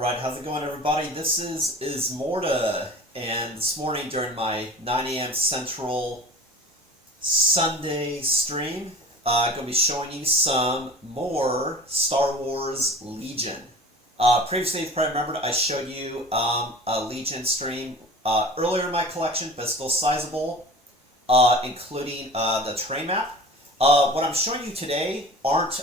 Alright, how's it going, everybody? This is Ismortah, and this morning during my 9 a.m. Central Sunday stream, I'm going to be showing you some more Star Wars Legion. Previously, if you probably remembered, I showed you a Legion stream earlier in my collection, but still sizable, including the terrain map. What I'm showing you today aren't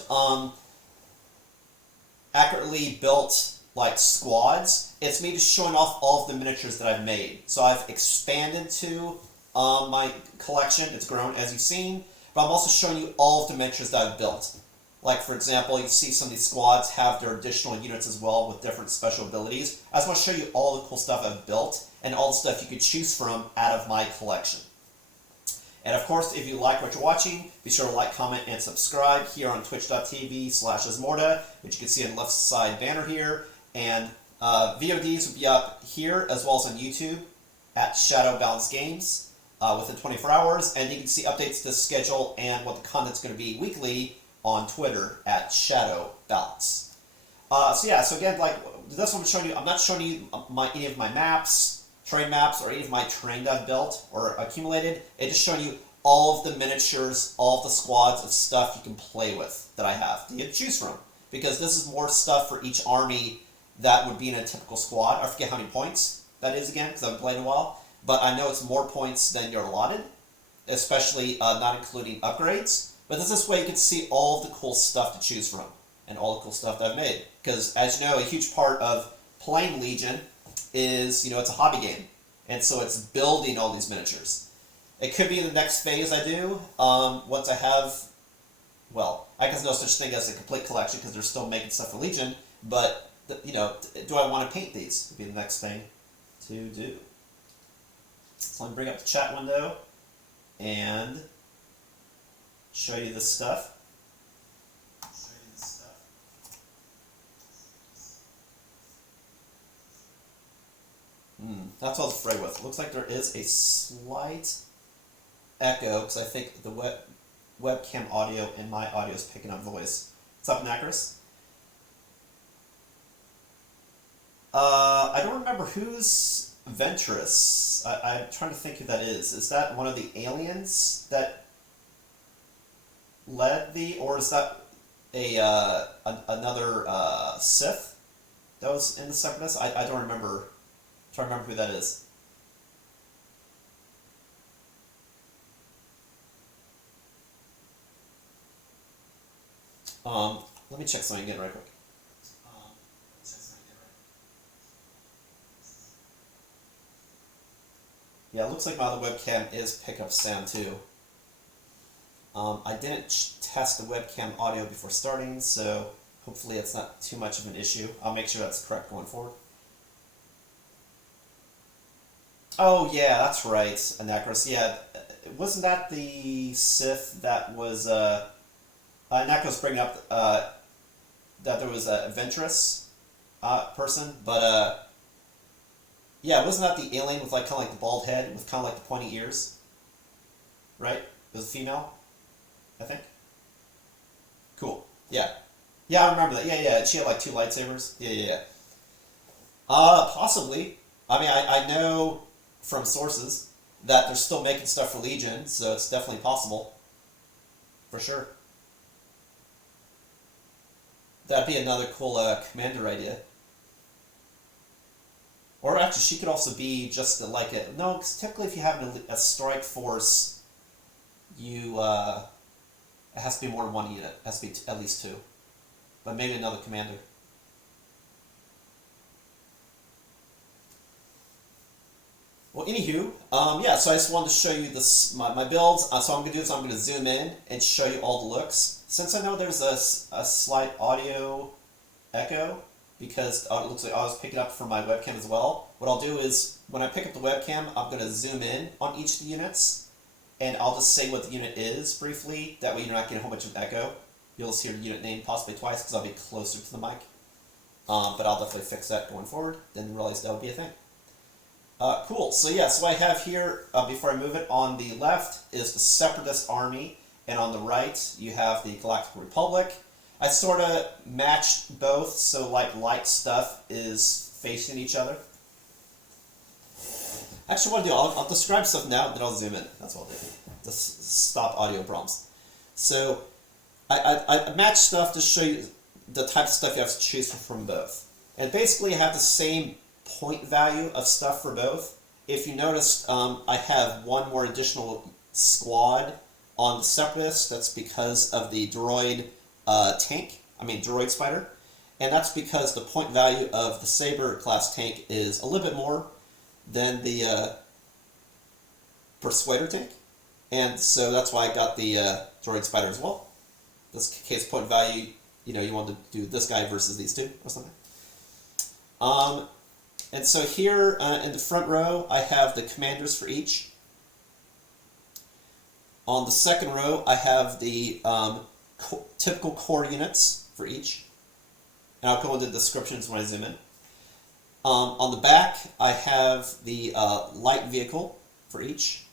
accurately built like squads. It's me just showing off all of the miniatures that I've made. So I've expanded to my collection. It's grown, as you've seen, but I'm also showing you all of the miniatures that I've built. Like, for example, you see some of these squads have their additional units as well with different special abilities. I just want to show you all the cool stuff I've built and all the stuff you could choose from out of my collection. And of course, if you like what you're watching, be sure to like, comment, and subscribe here on twitch.tv/Ismortah, which you can see on the left side banner here. And VODs will be up here as well as on YouTube at Shadow Balance Games within 24 hours. And you can see updates to the schedule and what the content's going to be weekly on Twitter at Shadow Balance. So again, like this one I'm showing you, I'm not showing you any of my maps, terrain maps, or any of my terrain that I've built or accumulated. It's just showing you all of the miniatures, all of the squads of stuff you can play with that I have that you can choose from. Because this is more stuff for each army that would be in a typical squad. I forget how many points that is again, because I haven't played in a while. But I know it's more points than you're allotted, especially not including upgrades. But this way you can see all of the cool stuff to choose from, and all the cool stuff that I've made. Because, as you know, a huge part of playing Legion is, it's a hobby game. And so it's building all these miniatures. It could be the next phase I do, once I have, well, I guess no such thing as a complete collection, because they're still making stuff for Legion, but do I want to paint these? Would be the next thing to do. So let me bring up the chat window and show you this stuff. That's all I was afraid with. Looks like there is a slight echo, because I think the webcam audio and my audio is picking up voice. What's up, Nacris? I don't remember who's Ventress. I'm trying to think who that is. Is that one of the aliens that led or is that another Sith that was in the Separatist? I don't remember. I'm trying to remember who that is. Let me check something again right quick. Yeah, it looks like my other webcam is picking up sound too. I didn't test the webcam audio before starting, so hopefully it's not too much of an issue. I'll make sure that's correct going forward. Oh yeah, that's right, Anacros. Yeah, wasn't that the Sith that was... Anacros bringing up that there was a Ventress person, but... yeah, wasn't that the alien with kind of like the bald head with kind of like the pointy ears? Right? It was a female, I think. Cool. Yeah. Yeah, I remember that. Yeah. She had like 2 lightsabers. Yeah. Possibly. I mean, I know from sources that they're still making stuff for Legion, so it's definitely possible. For sure. That'd be another cool commander idea. Or actually, she could also be just like a... No, because typically if you have a strike force, it has to be more than 1 unit. It has to be at least 2. But maybe another commander. Well, anywho, so I just wanted to show you this my builds. So what I'm going to do is I'm going to zoom in and show you all the looks. Since I know there's a slight audio echo, because it looks like I was picking up from my webcam as well. What I'll do is, when I pick up the webcam, I'm going to zoom in on each of the units, and I'll just say what the unit is briefly. That way you're not getting a whole bunch of echo. You'll just hear the unit name possibly twice, because I'll be closer to the mic. But I'll definitely fix that going forward. Didn't realize that would be a thing. Cool. So what I have here, before I move it, on the left is the Separatist army, and on the right you have the Galactic Republic. I sort of matched both, so like light stuff is facing each other. Actually, what I'll do, I'll describe stuff now, then I'll zoom in. That's what I'll do. Just stop audio problems. So I match stuff to show you the type of stuff you have to choose from both. And basically I have the same point value of stuff for both. If you noticed, I have one more additional squad on the Separatist. That's because of the droid droid spider. And that's because the point value of the Saber class tank is a little bit more than the Persuader tank. And so that's why I got the droid spider as well. This case point value, you want to do this guy versus these two or something. And so here in the front row, I have the commanders for each. On the second row, I have the typical core units for each. And I'll go into the descriptions when I zoom in. On the back, I have the light vehicle for each.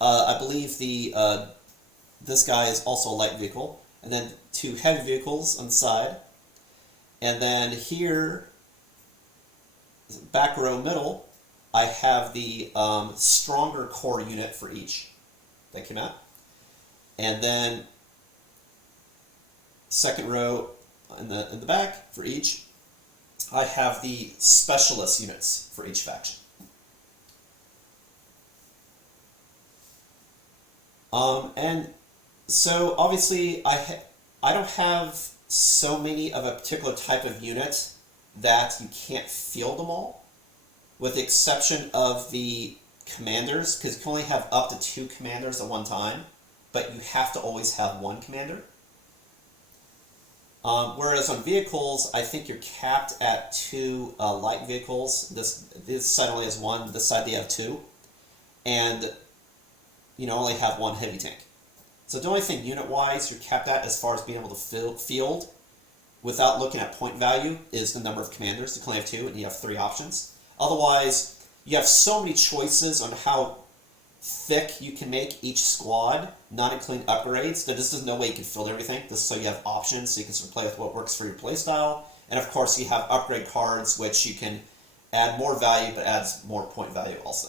I believe this guy is also a light vehicle. And then 2 heavy vehicles on the side. And then here, back row middle, I have the stronger core unit for each that came out. And then second row in the back for each, I have the specialist units for each faction. And so obviously I don't have so many of a particular type of unit that you can't field them all, with the exception of the commanders, because you can only have up to 2 commanders at one time, but you have to always have 1 commander. Whereas on vehicles, I think you're capped at 2 light vehicles. This side only has 1, this side they have 2, and only have 1 heavy tank. So the only thing unit-wise you're capped at as far as being able to field without looking at point value is the number of commanders. You can only have 2, and you have 3 options. Otherwise, you have so many choices on how thick you can make each squad, not including upgrades, that this is no way you can field everything. This is so you have options, so you can sort of play with what works for your playstyle. And of course, you have upgrade cards, which you can add more value, but adds more point value also.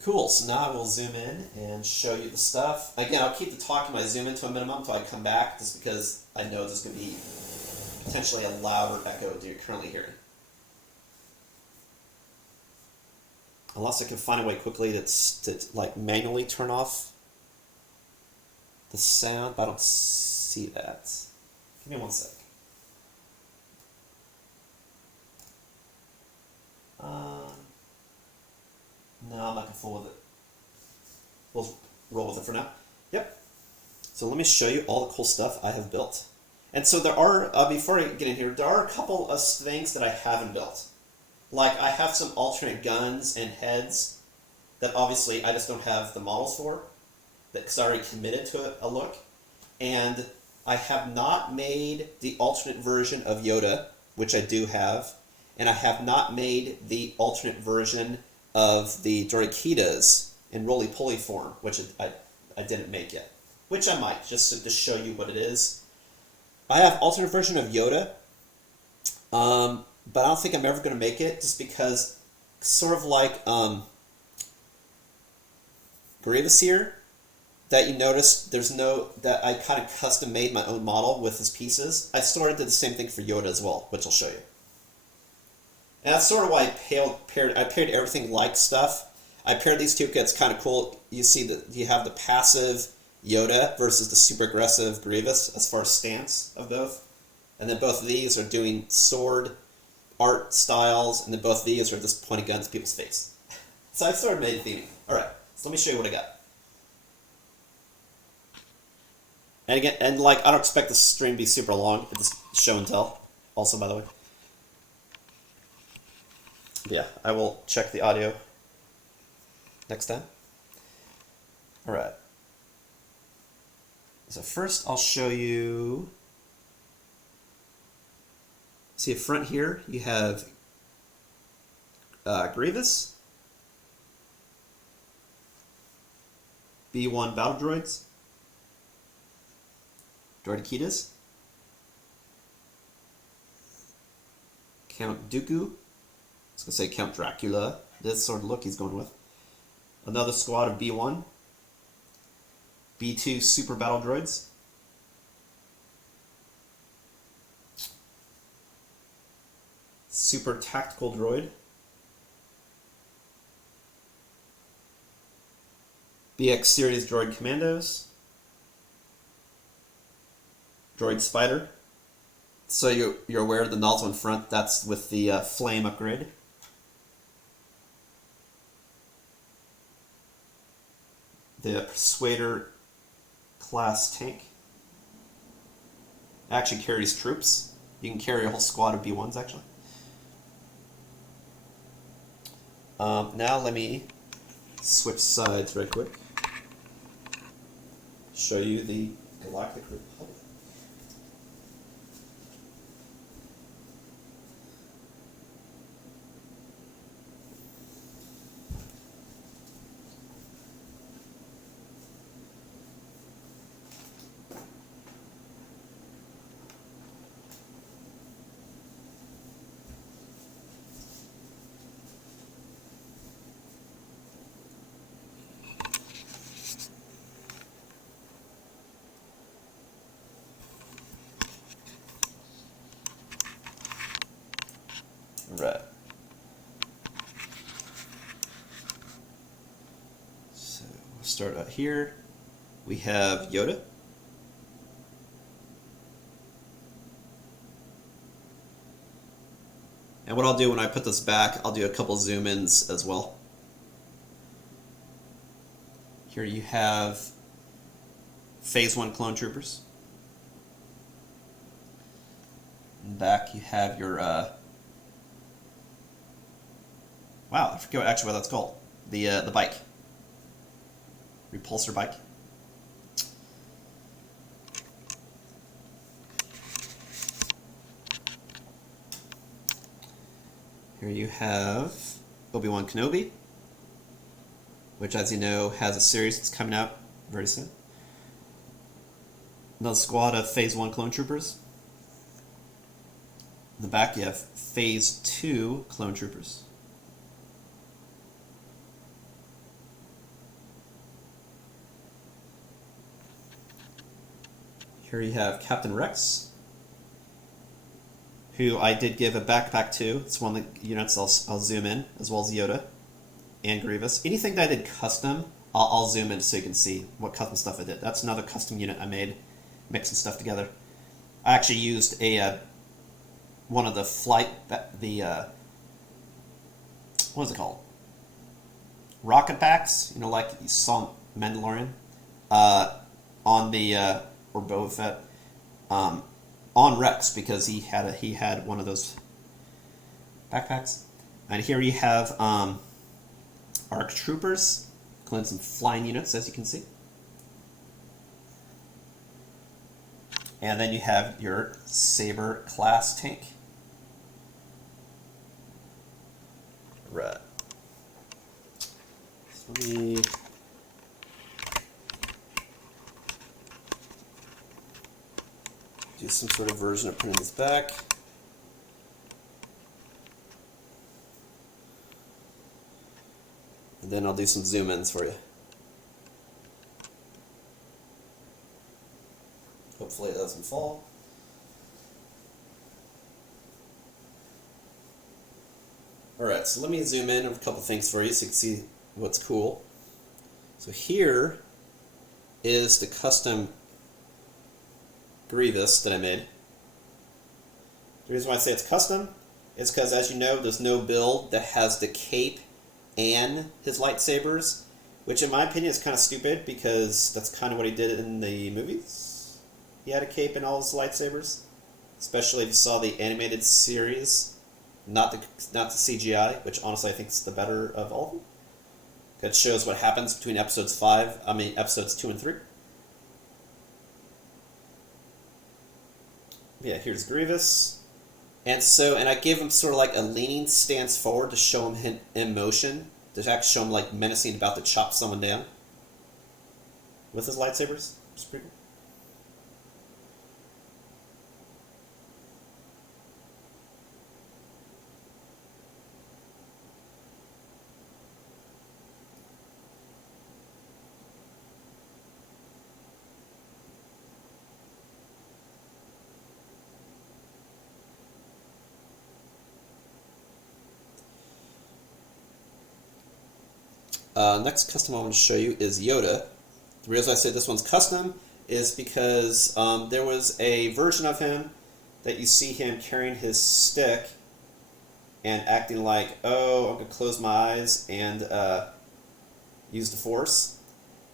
Cool, so now I will zoom in and show you the stuff. Again, I'll keep the talking when I zoom in to a minimum until I come back, just because I know there's going to be potentially a louder echo than you're currently hearing. Unless I can find a way quickly to like manually turn off the sound, but I don't see that. Give me one sec. No, I'm not going to fool with it. We'll roll with it for now. Yep. So let me show you all the cool stuff I have built. And so there are, before I get in here, there are a couple of things that I haven't built. Like, I have some alternate guns and heads that obviously I just don't have the models for, because I already committed to a look. And I have not made the alternate version of Yoda, which I do have. And I have not made the alternate version of the Droidekitas in roly-poly form, which I didn't make yet. Which I might, just to show you what it is. I have alternate version of Yoda, but I don't think I'm ever going to make it, just because, sort of like Grievous here, that you notice that I kind of custom made my own model with his pieces. I sort of did the same thing for Yoda as well, which I'll show you. And that's sort of why I paired everything like stuff. I paired these two because it's kind of cool. You see that you have the passive Yoda versus the super aggressive Grievous as far as stance of both. And then both of these are doing sword art styles, and then both of these are just pointing guns at people's face. So I sort of made a theme. Alright, so let me show you what I got. And again, I don't expect the stream to be super long. It's show and tell, also, by the way. Yeah, I will check the audio next time. Alright. So first I'll show you, see up front here, you have Grievous, B1 battle droids, Droidekitas. Count Dooku. I was going to say Count Dracula. This sort of look he's going with. Another squad of B1. B2 super battle droids. Super tactical droid. BX series droid commandos. Droid spider. So you're aware of the nozzle in front, that's with the flame upgrade. The Persuader class tank. Actually carries troops. You can carry a whole squad of B1s actually. Now let me switch sides right quick. Show you the Galactic Republic. Right. So we'll start out here. We have Yoda. And what I'll do when I put this back, I'll do a couple zoom-ins as well. Here you have Phase 1 clone troopers. In the back you have your wow, I forget actually what that's called. The bike. Repulsor bike. Here you have Obi-Wan Kenobi, which, as you know, has a series that's coming out very soon. Another squad of Phase 1 clone troopers. In the back you have Phase 2 clone troopers. Here you have Captain Rex, who I did give a backpack to. It's one of the units I'll zoom in, as well as Yoda and Grievous. Anything that I did custom, I'll zoom in so you can see what custom stuff I did. That's another custom unit I made, mixing stuff together. I actually used one of the what is it called? Rocket packs, you know, like you saw in Mandalorian, on the or Boba Fett, on Rex, because he had one of those backpacks. And here you have ARC troopers, including some flying units, as you can see. And then you have your Saber class tank. Right. So let me do some sort of version of putting this back. And then I'll do some zoom-ins for you. Hopefully it doesn't fall. Alright, so let me zoom in on a couple things for you so you can see what's cool. So here is the custom Grievous that I made. The reason why I say it's custom is because, as you know, there's no build that has the cape and his lightsabers, which in my opinion is kind of stupid, because that's kind of what he did in the movies. He had a cape and all his lightsabers, especially if you saw the animated series, not the CGI, which honestly I think is the better of all of them. It shows what happens between episodes 2 and 3. Yeah, here's Grievous. And I gave him sort of like a leaning stance forward to show him in motion, to actually show him like menacing, about to chop someone down with his lightsabers. It's pretty cool. Next custom I want to show you is Yoda. The reason I say this one's custom is because there was a version of him that you see him carrying his stick and acting like, oh, I'm going to close my eyes and use the Force.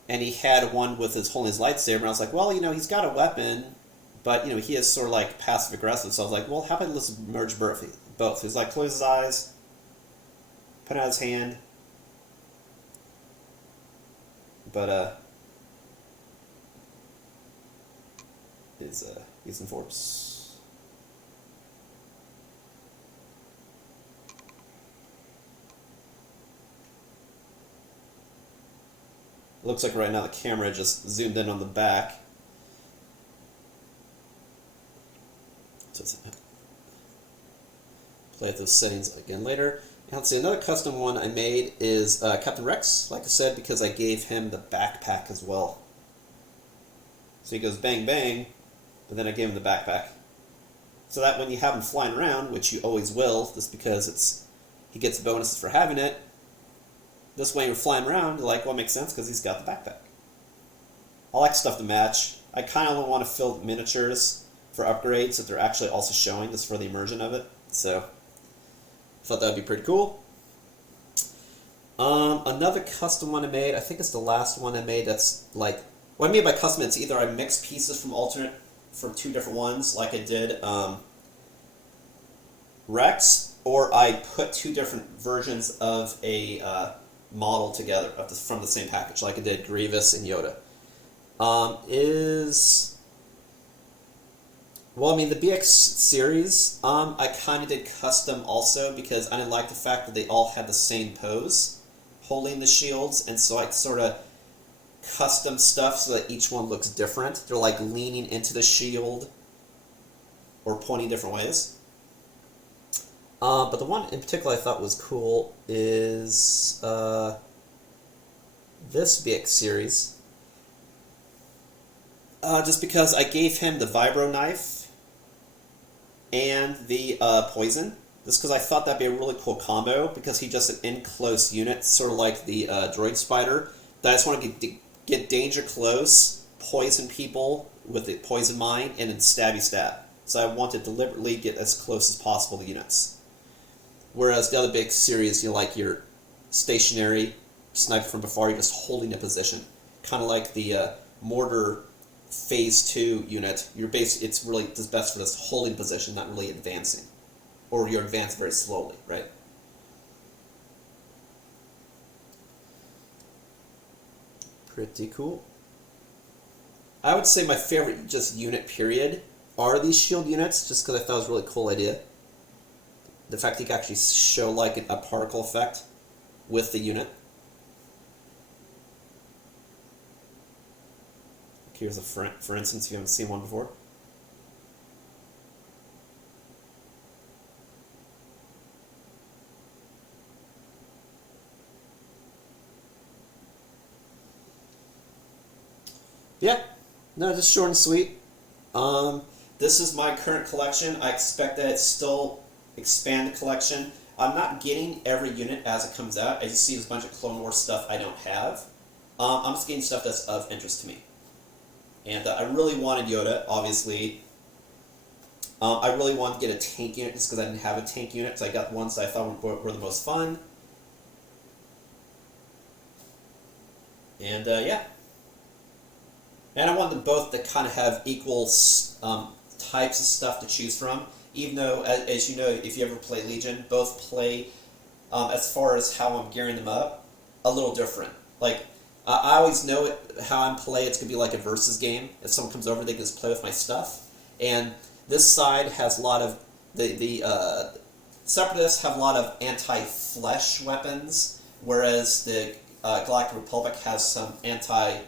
And he had one with holding his lightsaber, and I was like, well, he's got a weapon, but, he is sort of like passive-aggressive, so I was like, well, how about let's merge both? So he's like, close his eyes, put out his hand, but, is using Force. Looks like right now the camera just zoomed in on the back. So play with those settings again later. And let's see, another custom one I made is Captain Rex, like I said, because I gave him the backpack as well. So he goes bang bang, but then I gave him the backpack. So that when you have him flying around, which you always will, just because he gets bonuses for having it, this way you're flying around, you're like, well, it makes sense because he's got the backpack. I like stuff to match. I kind of want to fill miniatures for upgrades that they're actually also showing, just for the immersion of it. So, I thought that would be pretty cool. Another custom one I made, I think it's the last one I made that's like, what I mean by custom, it's either I mix pieces from two different ones, like I did Rex, or I put two different versions of a model together from the same package, like I did Grievous and Yoda. The BX series, I kind of did custom also because I didn't like the fact that they all had the same pose, holding the shields, and so I sort of custom stuff so that each one looks different. They're like leaning into the shield or pointing different ways. But the one in particular I thought was cool is this BX series. Just because I gave him the vibro knife and the poison. Just because I thought that'd be a really cool combo, because he's just an in-close unit, sort of like the droid spider. That I just want to get danger close, poison people with the poison mine, and then stabby stab. So I want to deliberately get as close as possible to units. Whereas the other big series, you're stationary, sniped from afar, you're just holding a position. Kind of like the Mortar Phase 2 unit. It's really just best for this holding position, not really advancing. Or you're advancing very slowly, right? Pretty cool. I would say my favorite just unit period are these shield units, just because I thought it was a really cool idea. The fact that you can actually show like a particle effect with the unit. Here's a for instance, if you haven't seen one before. Yeah, no, just short and sweet. This is my current collection. I expect that it's still expand the collection. I'm not getting every unit as it comes out. I just see a bunch of Clone Wars stuff I don't have. I'm just getting stuff that's of interest to me. And I really wanted Yoda, obviously. I really wanted to get a tank unit just because I didn't have a tank unit, so I got ones that I thought were the most fun. And yeah. And I wanted them both to kind of have equal types of stuff to choose from. Even though, as you know, if you ever play Legion, both play, as far as how I'm gearing them up, a little different. Like, I always know how I'm playing. It's going to be like a versus game. If someone comes over, they can just play with my stuff. And this side has a lot of, the Separatists have a lot of anti-flesh weapons, whereas the Galactic Republic has some anti-tech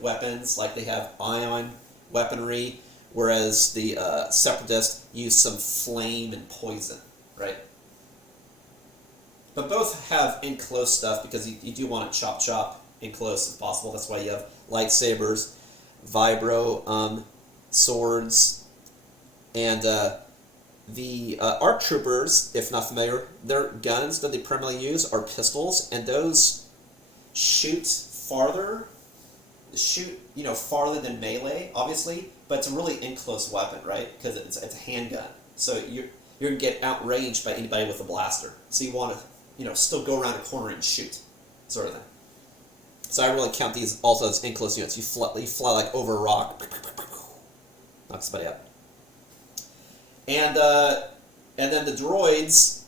weapons, like they have ion weaponry, whereas the Separatists use some flame and poison, right? But both have in-close stuff, because you do want to chop in close if possible. That's why you have lightsabers, vibro swords, and The ARC troopers, if not familiar, their guns that they primarily use are pistols, and those shoot farther, farther than melee, obviously, but it's a really in-close weapon, right? Because it's a handgun, so you're gonna get outranged by anybody with a blaster. So you want to, still go around a corner and shoot, sort of thing. So I really count these also as in-close units. You fly like over a rock, knock somebody out. And then the droids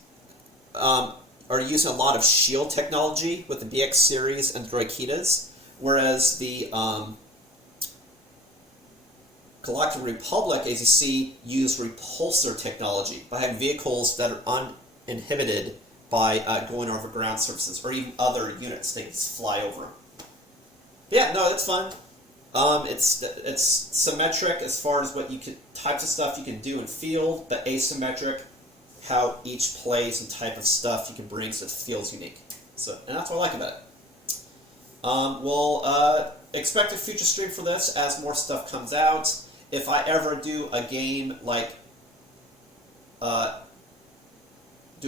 are using a lot of shield technology with the BX series and Droidekas, whereas the Galactic Republic, as you see, use repulsor technology by having vehicles that are uninhibited by going over ground surfaces or even other units. They just fly over them. Yeah, no, that's fun. It's symmetric as far as what types of stuff you can do in field, but asymmetric how each plays and type of stuff you can bring so it feels unique. And that's what I like about it. We'll expect a future stream for this as more stuff comes out. If I ever do a game like do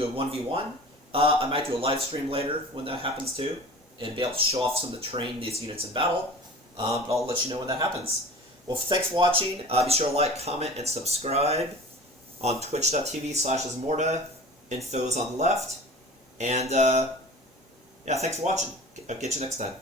a 1v1, I might do a live stream later when that happens too, and be able to show off some of the terrain these units in battle. But I'll let you know when that happens. Well, thanks for watching. Be sure to like, comment, and subscribe on twitch.tv/Ismortah. Info's on the left. And, yeah, thanks for watching. I'll get you next time.